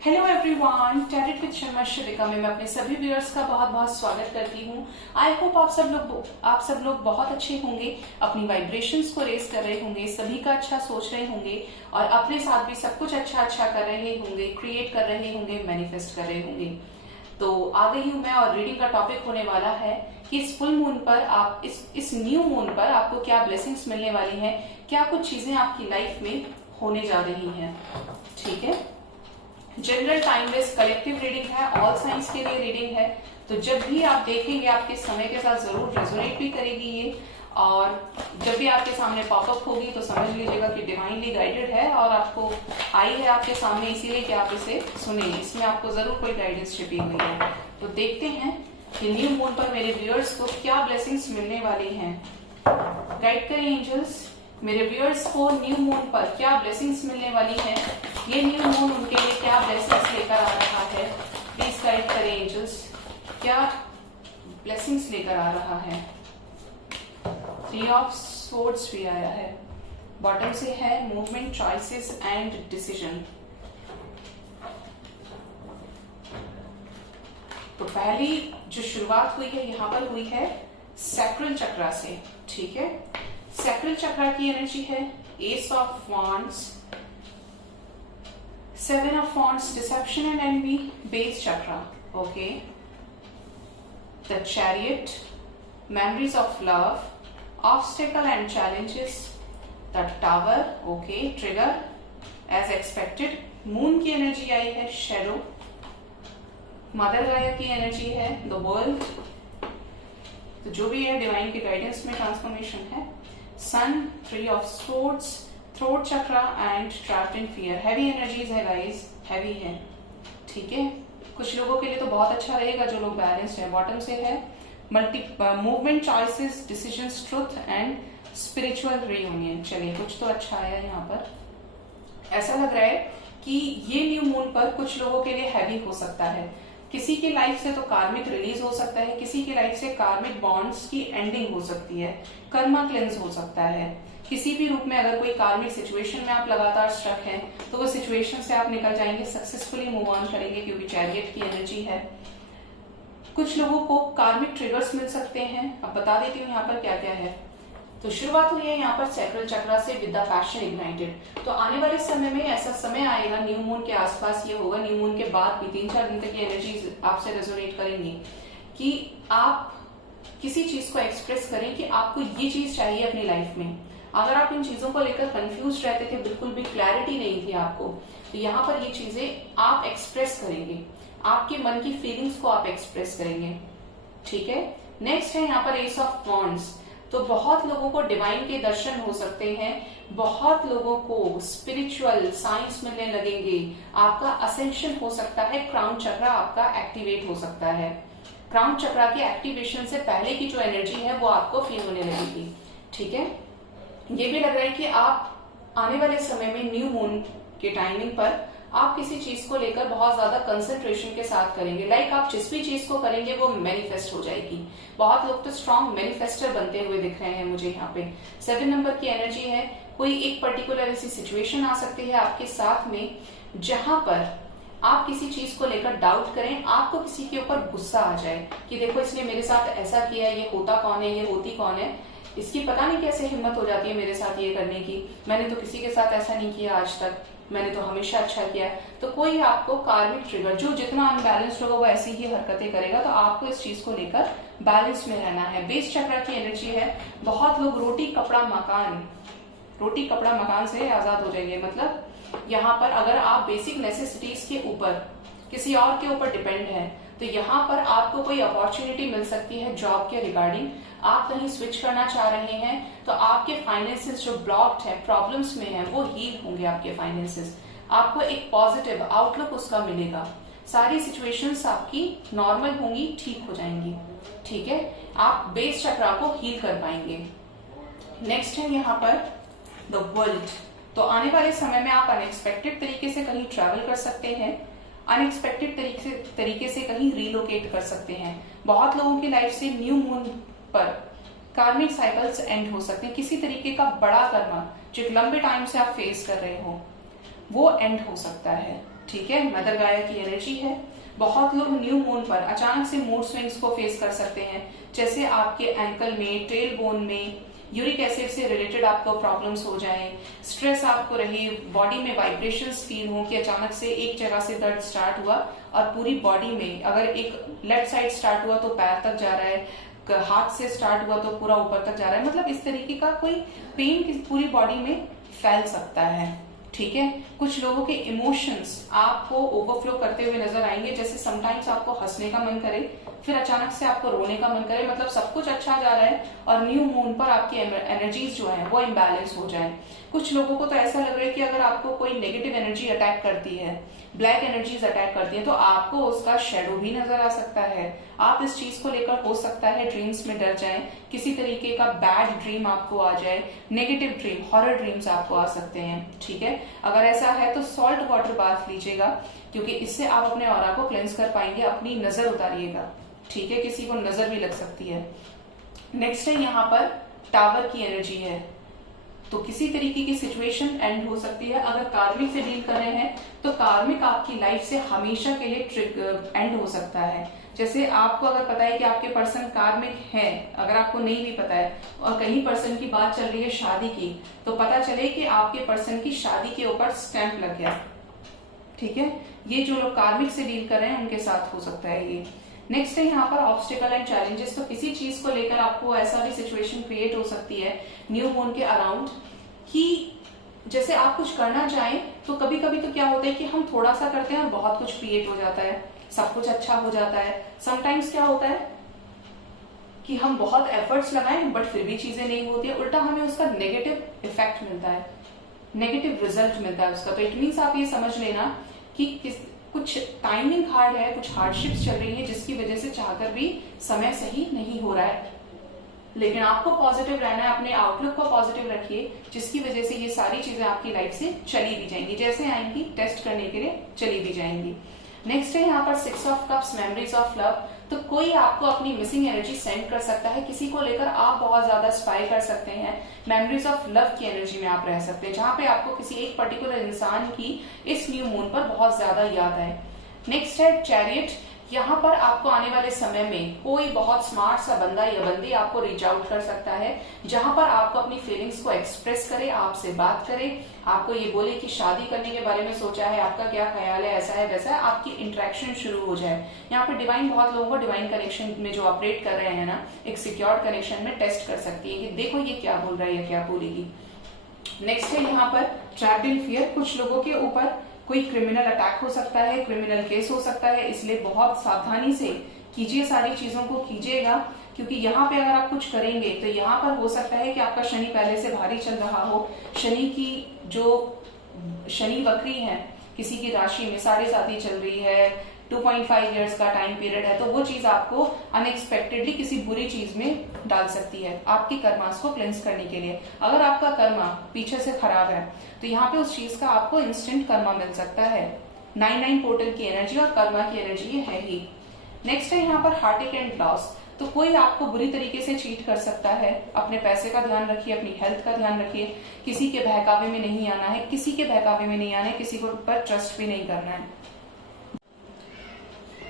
Hello everyone, tarot with Sharma Shivika में मैं अपने सभी व्यूअर्स का बहुत बहुत स्वागत करती हूँ। आई होप आप सब लोग बहुत अच्छे होंगे, अपनी वाइब्रेशंस को रेस कर रहे होंगे, सभी का अच्छा सोच रहे होंगे और अपने साथ भी सब कुछ अच्छा कर रहे होंगे, क्रिएट कर रहे होंगे, मैनिफेस्ट कर रहे होंगे। तो आ गई हूँ मैं और रीडिंग का टॉपिक होने वाला है कि इस फुल मून पर आप इस न्यू मून पर आपको क्या ब्लेसिंग्स मिलने वाली हैं, क्या कुछ चीजें आपकी लाइफ में होने जा रही हैं। ठीक है, जनरल टाइमलेस कलेक्टिव रीडिंग है, ऑल साइंस के लिए रीडिंग है। तो जब भी आप देखेंगे आपके समय के साथ जरूर रेजोनेट भी करेगी ये, और जब भी आपके सामने पॉपअप होगी तो समझ लीजिएगा कि डिवाइनली गाइडेड है और आपको आई है आपके सामने इसीलिए कि आप इसे सुने, इसमें आपको जरूर कोई गाइडेंस छिपी हुई है। तो देखते हैं कि न्यू मून पर मेरे व्यूअर्स को क्या ब्लेसिंग्स मिलने वाली हैं। गाइड करें एंजल्स, मेरे व्यूअर्स को न्यू मून पर क्या ब्लेसिंग्स मिलने वाली है, ये न्यू मून उनके लिए क्या ब्लेसिंग्स लेकर आ रहा है। प्लीज गाइड करें एंजल्स, क्या ब्लेसिंग्स लेकर आ रहा है। 3 ऑफ सोर्ड्स भी आया है, बॉटम से है मूवमेंट, चॉइसेस एंड डिसीजन। तो पहली जो शुरुआत हुई है यहाँ पर हुई है सैक्रल चक्रा से। ठीक है, सैक्रल चक्रा की एनर्जी है S of wands, 7 of wands, deception and envy, base chakra. Okay, the chariot, memories of love, obstacle and challenges, the tower. Okay, trigger as expected. moon की एनर्जी आई है shadow, मदर गाया की energy है the world। तो जो भी है divine की गाइडेंस में ट्रांसफॉर्मेशन है। sun, 3 of swords, throat chakra and trapped in fear. Heavy energies है गाइस, हैवी है। ठीक है, कुछ लोगों के लिए तो बहुत अच्छा रहेगा जो लोग बैलेंस्ड है। बॉटम से है movement, choices, decisions, truth and spiritual reunion. चलिए, कुछ तो अच्छा आया यहाँ पर। ऐसा लग रहा है कि ये न्यू मून पर कुछ लोगों के लिए हैवी हो सकता है। किसी की लाइफ से तो कार्मिक रिलीज हो सकता है, किसी की लाइफ से कार्मिक बॉन्ड्स की एंडिंग हो सकती है, कर्मा क्लेंस हो सकता है। किसी भी रूप में अगर कोई कार्मिक सिचुएशन में आप लगातार स्ट्रक हैं तो वो सिचुएशन से आप निकल जाएंगे, सक्सेसफुली मूव ऑन करेंगे, क्योंकि चैरियट की एनर्जी है। कुछ लोगों को कार्मिक ट्रिगर्स मिल सकते हैं। अब बता देती हूँ यहाँ पर क्या क्या है। तो शुरुआत हुई है यहाँ पर सैक्रल चक्रा से विद द पैशन इग्नाइटेड। तो आने वाले समय में ऐसा समय आएगा, न्यू मून के आसपास ये होगा, न्यू मून के बाद भी 3-4 दिन तक ये एनर्जीज आपसे रेजोनेट करेंगी कि आप किसी चीज को एक्सप्रेस करें कि आपको ये चीज चाहिए अपनी लाइफ में। अगर आप इन चीजों को लेकर कंफ्यूज रहते थे, बिल्कुल भी क्लैरिटी नहीं थी आपको, तो यहाँ पर ये चीजें आप एक्सप्रेस करेंगे, आपके मन की फीलिंग्स को आप एक्सप्रेस करेंगे। ठीक है, नेक्स्ट है यहाँ पर एस ऑफ वॉन्ड्स। तो बहुत लोगों को डिवाइन के दर्शन हो सकते हैं, बहुत लोगों को स्पिरिचुअल साइंस मिलने लगेंगे, आपका असेंशन हो सकता है, क्राउन चक्रा आपका एक्टिवेट हो सकता है। क्राउन चक्रा के एक्टिवेशन से पहले की जो एनर्जी है वो आपको फील होने लगेगी। ठीक है, ये भी लग रहा है कि आप आने वाले समय में न्यू मून के टाइमिंग पर आप किसी चीज को लेकर बहुत ज्यादा कंसंट्रेशन के साथ करेंगे। लाइक आप जिस भी चीज को करेंगे वो मैनिफेस्ट हो जाएगी। बहुत लोग तो स्ट्रॉन्ग मैनिफेस्टर बनते हुए दिख रहे हैं मुझे यहाँ पे। 7 नंबर की एनर्जी है, कोई एक पर्टिकुलर ऐसी सिचुएशन आ सकती है आपके साथ में जहां पर आप किसी चीज को लेकर डाउट करें, आपको किसी के ऊपर गुस्सा आ जाए कि देखो इसने मेरे साथ ऐसा किया, ये होता कौन है, ये होती कौन है, इसकी पता नहीं कैसे हिम्मत हो जाती है मेरे साथ ये करने की, मैंने तो किसी के साथ ऐसा नहीं किया आज तक, मैंने तो हमेशा अच्छा किया। तो कोई आपको कार्मिक ट्रिगर, जो जितना अनबैलेंस्ड होगा वो ऐसी ही हरकतें करेगा, तो आपको इस चीज को लेकर बैलेंस में रहना है। बेस चक्रा की एनर्जी है, बहुत लोग रोटी कपड़ा मकान से आजाद हो जाएंगे। मतलब यहाँ पर अगर आप बेसिक नेसेसिटीज के ऊपर किसी और के ऊपर डिपेंड है तो यहाँ पर आपको कोई अपॉर्चुनिटी मिल सकती है जॉब के रिगार्डिंग। आप कहीं स्विच करना चाह रहे हैं तो आपके फाइनेंसेस जो ब्लॉक्ड है, प्रॉब्लम्स में है, वो हील होंगे आपके फाइनेंसेस। आपको एक पॉजिटिव आउटलुक उसका मिलेगा, सारी सिचुएशंस आपकी नॉर्मल होंगी, ठीक हो जाएंगी। ठीक है, आप बेस चक्रा को हील कर पाएंगे। नेक्स्ट है यहाँ पर द वर्ल्ड। तो आने वाले समय में आप अनएक्सपेक्टेड तरीके से कहीं ट्रैवल कर सकते हैं, अनएक्सपेक्टेड तरीके से कहीं रिलोकेट कर सकते हैं। बहुत लोगों की लाइफ से न्यू मून पर कार्मिक साइकिल्स एंड हो सकते हैं। किसी तरीके का बड़ा कर्म जो लंबे टाइम से आप फेस कर रहे हो वो एंड हो सकता है। ठीक है, मदर गाया की एनर्जी है। बहुत लोग न्यू मून पर अचानक से मूड स्विंग्स को फेस कर सकते हैं, जैसे आपके एंकल में, टेल बोन में यूरिक एसिड से रिलेटेड आपको प्रॉब्लम्स हो जाए, स्ट्रेस आपको रहे, बॉडी में वाइब्रेशंस फील हो कि अचानक से एक जगह से दर्द स्टार्ट हुआ और पूरी बॉडी में, अगर एक लेफ्ट साइड स्टार्ट हुआ तो पैर तक जा रहा है, हाथ से स्टार्ट हुआ तो पूरा ऊपर तक जा रहा है, मतलब इस तरीके का कोई पेन पूरी बॉडी में फैल सकता है। ठीक है, कुछ लोगों के इमोशंस आपको ओवरफ्लो करते हुए नजर आएंगे, जैसे समटाइम्स आपको हंसने का मन करे, फिर अचानक से आपको रोने का मन करे, मतलब सब कुछ अच्छा जा रहा है और न्यू मून पर आपकी एनर्जीज जो है वो इम्बैलेंस हो जाए। कुछ लोगों को तो ऐसा लग रहा है कि अगर आपको कोई नेगेटिव एनर्जी अटैक करती है, ब्लैक एनर्जीज अटैक करती है, तो आपको उसका शेडो भी नजर आ सकता है। आप इस चीज को लेकर हो सकता है ड्रीम्स में डर जाएं, किसी तरीके का बैड ड्रीम आपको आ जाए, नेगेटिव ड्रीम, हॉरर ड्रीम्स आपको आ सकते हैं। ठीक है, अगर ऐसा है तो सॉल्ट वाटर बाथ लीजिएगा, क्योंकि इससे आप अपने ऑरा को क्लेंस कर पाएंगे, अपनी नजर उतारिएगा। ठीक है, किसी को नजर भी लग सकती है। नेक्स्ट है यहाँ पर टावर की एनर्जी है, तो किसी तरीके की सिचुएशन एंड हो सकती है। अगर कार्मिक से डील कर रहे हैं तो कार्मिक आपकी लाइफ से हमेशा के लिए एंड हो सकता है। जैसे आपको अगर पता है कि आपके पर्सन कार्मिक है, अगर आपको नहीं भी पता है और कहीं पर्सन की बात चल रही है शादी की, तो पता चले कि आपके पर्सन की शादी के ऊपर स्टैंप लग गया। ठीक है, ये जो लोग कार्मिक से डील कर रहे हैं उनके साथ हो सकता है ये। नेक्स्ट है यहाँ पर ऑब्स्टिकल एंड चैलेंजेस, तो किसी चीज को लेकर आपको ऐसा भी सिचुएशन क्रिएट हो सकती है न्यू मून के अराउंड कि जैसे आप कुछ करना चाहें तो कभी कभी तो क्या होता है कि हम थोड़ा सा करते हैं और बहुत कुछ क्रिएट हो जाता है, सब कुछ अच्छा हो जाता है। समटाइम्स क्या होता है कि हम बहुत एफर्ट्स लगाएं बट फिर भी चीजें नहीं होती है, उल्टा हमें उसका नेगेटिव इफेक्ट मिलता है, नेगेटिव रिजल्ट मिलता है उसका। तो इट मीन्स आप ये समझ लेना कि कुछ टाइमिंग हार्ड है, कुछ हार्डशिप्स चल रही है, जिसकी वजह से चाहकर भी समय सही नहीं हो रहा है। लेकिन आपको पॉजिटिव रहना है, अपने आउटलुक को पॉजिटिव रखिए, जिसकी वजह से ये सारी चीजें आपकी लाइफ से चली भी जाएंगी, जैसे आएंगी टेस्ट करने के लिए चली भी जाएंगी। नेक्स्ट है यहाँ पर 6 of cups, memories of love, तो कोई आपको अपनी मिसिंग एनर्जी सेंड कर सकता है, किसी को लेकर आप बहुत ज्यादा स्पाई कर सकते हैं। मेमोरीज ऑफ लव की एनर्जी में आप रह सकते हैं, जहां पे आपको किसी एक पर्टिकुलर इंसान की इस न्यू मून पर बहुत ज्यादा याद आए। नेक्स्ट है चैरियट, यहाँ पर आपको आने वाले समय में कोई बहुत स्मार्ट सा बंदा या बंदी आपको रीच आउट कर सकता है, जहां पर आपको अपनी फीलिंग्स को एक्सप्रेस करे, आपसे बात करे, आपको ये बोले कि शादी करने के बारे में सोचा है, आपका क्या ख्याल है, ऐसा है वैसा है, आपकी इंटरेक्शन शुरू हो जाए। यहाँ पर डिवाइन बहुत लोगों को डिवाइन कनेक्शन में जो ऑपरेट कर रहे हैं ना, एक सिक्योर्ड कनेक्शन में टेस्ट कर सकती है कि देखो ये क्या बोल रहा है या क्या बोलेगी। नेक्स्ट है यहाँ पर ट्रैप्ड इन फियर, कुछ लोगों के ऊपर कोई क्रिमिनल अटैक हो सकता है, क्रिमिनल केस हो सकता है, इसलिए बहुत सावधानी से कीजिए, सारी चीजों को कीजिएगा, क्योंकि यहाँ पे अगर आप कुछ करेंगे तो यहाँ पर हो सकता है कि आपका शनि पहले से भारी चल रहा हो, शनि की जो शनि वक्री है, किसी की राशि में 7.5 चल रही है, 2.5 इयर्स का टाइम पीरियड है, तो वो चीज आपको अनएक्सपेक्टेडली किसी बुरी चीज में डाल सकती है आपके कर्मास को क्लेंस करने के लिए। अगर आपका कर्मा पीछे से खराब है तो यहाँ पे उस चीज का आपको इंस्टेंट कर्मा मिल सकता है। 9 पोर्टल की एनर्जी और कर्मा की एनर्जी ये है ही। नेक्स्ट है यहाँ पर हार्टेक एंड लॉस, तो कोई आपको बुरी तरीके से चीट कर सकता है, अपने पैसे का ध्यान रखिए, अपनी हेल्थ का ध्यान रखिए, किसी के बहकावे में नहीं आना है, किसी के बहकावे में नहीं आना है, किसी को पर ट्रस्ट भी नहीं करना है।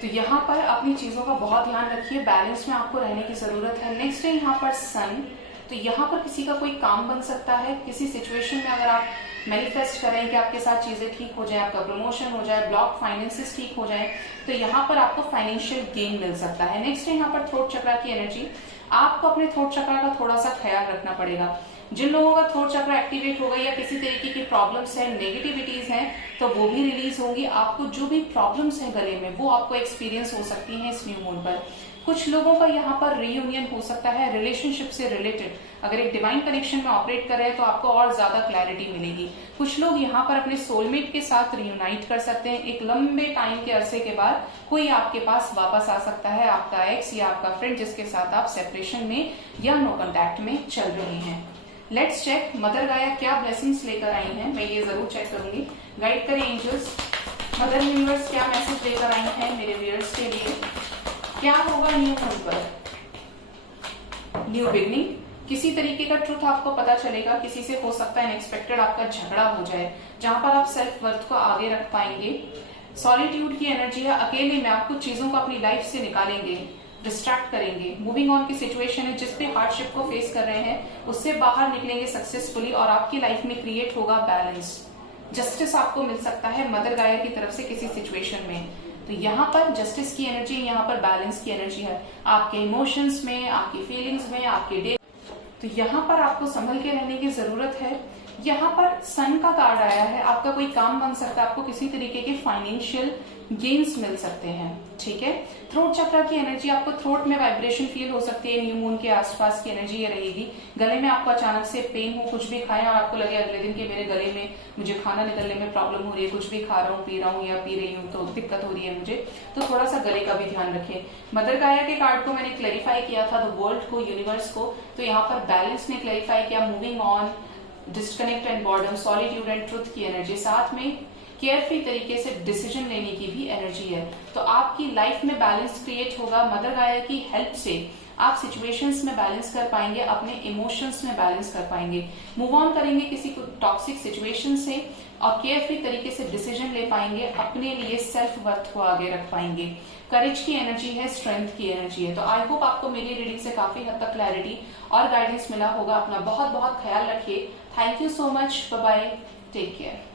तो यहाँ पर अपनी चीजों का बहुत ध्यान रखिए, बैलेंस में आपको रहने की जरूरत है। नेक्स्ट है यहाँ पर सन, तो यहाँ पर किसी का कोई काम बन सकता है, किसी सिचुएशन में अगर आप मैनिफेस्ट करें कि आपके साथ चीजें ठीक हो जाए, आपका प्रमोशन हो जाए, ब्लॉक फाइनेंसेस ठीक हो जाए, तो यहाँ पर आपको फाइनेंशियल गेन मिल सकता है। नेक्स्ट है यहाँ पर थ्रोट चक्रा की एनर्जी, आपको अपने थ्रोट चक्रा का थोड़ा सा ख्याल रखना पड़ेगा। जिन लोगों का थ्रोट चक्र एक्टिवेट हो गई या किसी तरीके की प्रॉब्लम्स है, नेगेटिविटीज हैं, तो वो भी रिलीज होंगी। आपको जो भी प्रॉब्लम्स है गले में वो आपको एक्सपीरियंस हो सकती है इस न्यू मून पर। कुछ लोगों का यहाँ पर रीयूनियन हो सकता है रिलेशनशिप से रिलेटेड, अगर एक डिवाइन कनेक्शन में ऑपरेट कर रहे हैं तो आपको और ज्यादा क्लैरिटी मिलेगी। कुछ लोग यहाँ पर अपने सोलमेट के साथ रियूनाइट कर सकते हैं, एक लंबे टाइम के अरसे के बाद कोई आपके पास वापस आ सकता है, आपका एक्स या आपका फ्रेंड जिसके साथ आप सेपरेशन में या नो कॉन्टैक्ट में चल रहे हैं। लेट्स चेक मदर गाया क्या ब्लेसिंग्स लेकर आई हैं, मैं ये जरूर चेक करूंगी। गाइड करें एंजल्स, मदर यूनिवर्स क्या मैसेज लेकर आई हैं मेरे व्यूअर्स के लिए, क्या होगा न्यू मून पर, न्यू बिगनिंग, किसी तरीके का ट्रुथ आपको पता चलेगा, किसी से हो सकता है अनएक्सपेक्टेड आपका झगड़ा हो जाए, जहां पर आप सेल्फ वर्थ को आगे रख पाएंगे। सॉलिट्यूड की एनर्जी है, अकेले में आप कुछ चीजों को अपनी लाइफ से निकालेंगे, डिस्ट्रैक्ट करेंगे। मूविंग ऑन की सिचुएशन है, जिस पे हार्डशिप को फेस कर रहे हैं उससे बाहर निकलेंगे सक्सेसफुली और आपकी लाइफ में क्रिएट होगा बैलेंस। जस्टिस आपको मिल सकता है मदर गाया की तरफ से किसी सिचुएशन में। तो यहाँ पर जस्टिस की एनर्जी, यहाँ पर बैलेंस की एनर्जी है आपके इमोशंस में, आपकी फीलिंग्स में, आपके डे। तो यहाँ पर आपको संभल के रहने की जरूरत है। यहाँ पर सन का कार्ड आया है, आपका कोई काम बन सकता है, आपको किसी तरीके के फाइनेंशियल गेन्स मिल सकते हैं, ठीक है। थ्रोट चक्र की एनर्जी, आपको थ्रोट में वाइब्रेशन फील हो सकती है, न्यू मून के आसपास की एनर्जी ये रहेगी। गले में आपको अचानक से पेन हो, कुछ भी खाएं और आपको लगे अगले दिन के मेरे गले में मुझे खाना निकलने में प्रॉब्लम हो रही है, कुछ भी खा रहा हूँ, पी रहा हूँ या पी रही हूँ तो दिक्कत हो रही है मुझे, तो थोड़ा सा गले का भी ध्यान रखें। मदर गाया के कार्ड को मैंने क्लैरिफाई किया था द वर्ल्ड को, यूनिवर्स को, तो यहाँ पर बैलेंस ने क्लैरिफाई किया moving on, disconnect and boredom, solitude and truth की एनर्जी, साथ में केयरफ्री तरीके से डिसीजन लेने की भी एनर्जी है। तो आपकी लाइफ में बैलेंस क्रिएट होगा। मदर गाया की हेल्प से आप सिचुएशंस में बैलेंस कर पाएंगे, अपने इमोशंस में बैलेंस कर पाएंगे, मूव ऑन करेंगे किसी को टॉक्सिक सिचुएशन से और केयरफ्री तरीके से डिसीजन ले पाएंगे, अपने लिए सेल्फ वर्थ को आगे रख पाएंगे। करेज की एनर्जी है, स्ट्रेंथ की एनर्जी है। तो आई होप आपको मेरी रीडिंग से काफी हद तक क्लैरिटी और गाइडेंस मिला होगा। अपना बहुत बहुत ख्याल रखिए। Thank you so much, bye bye, take care.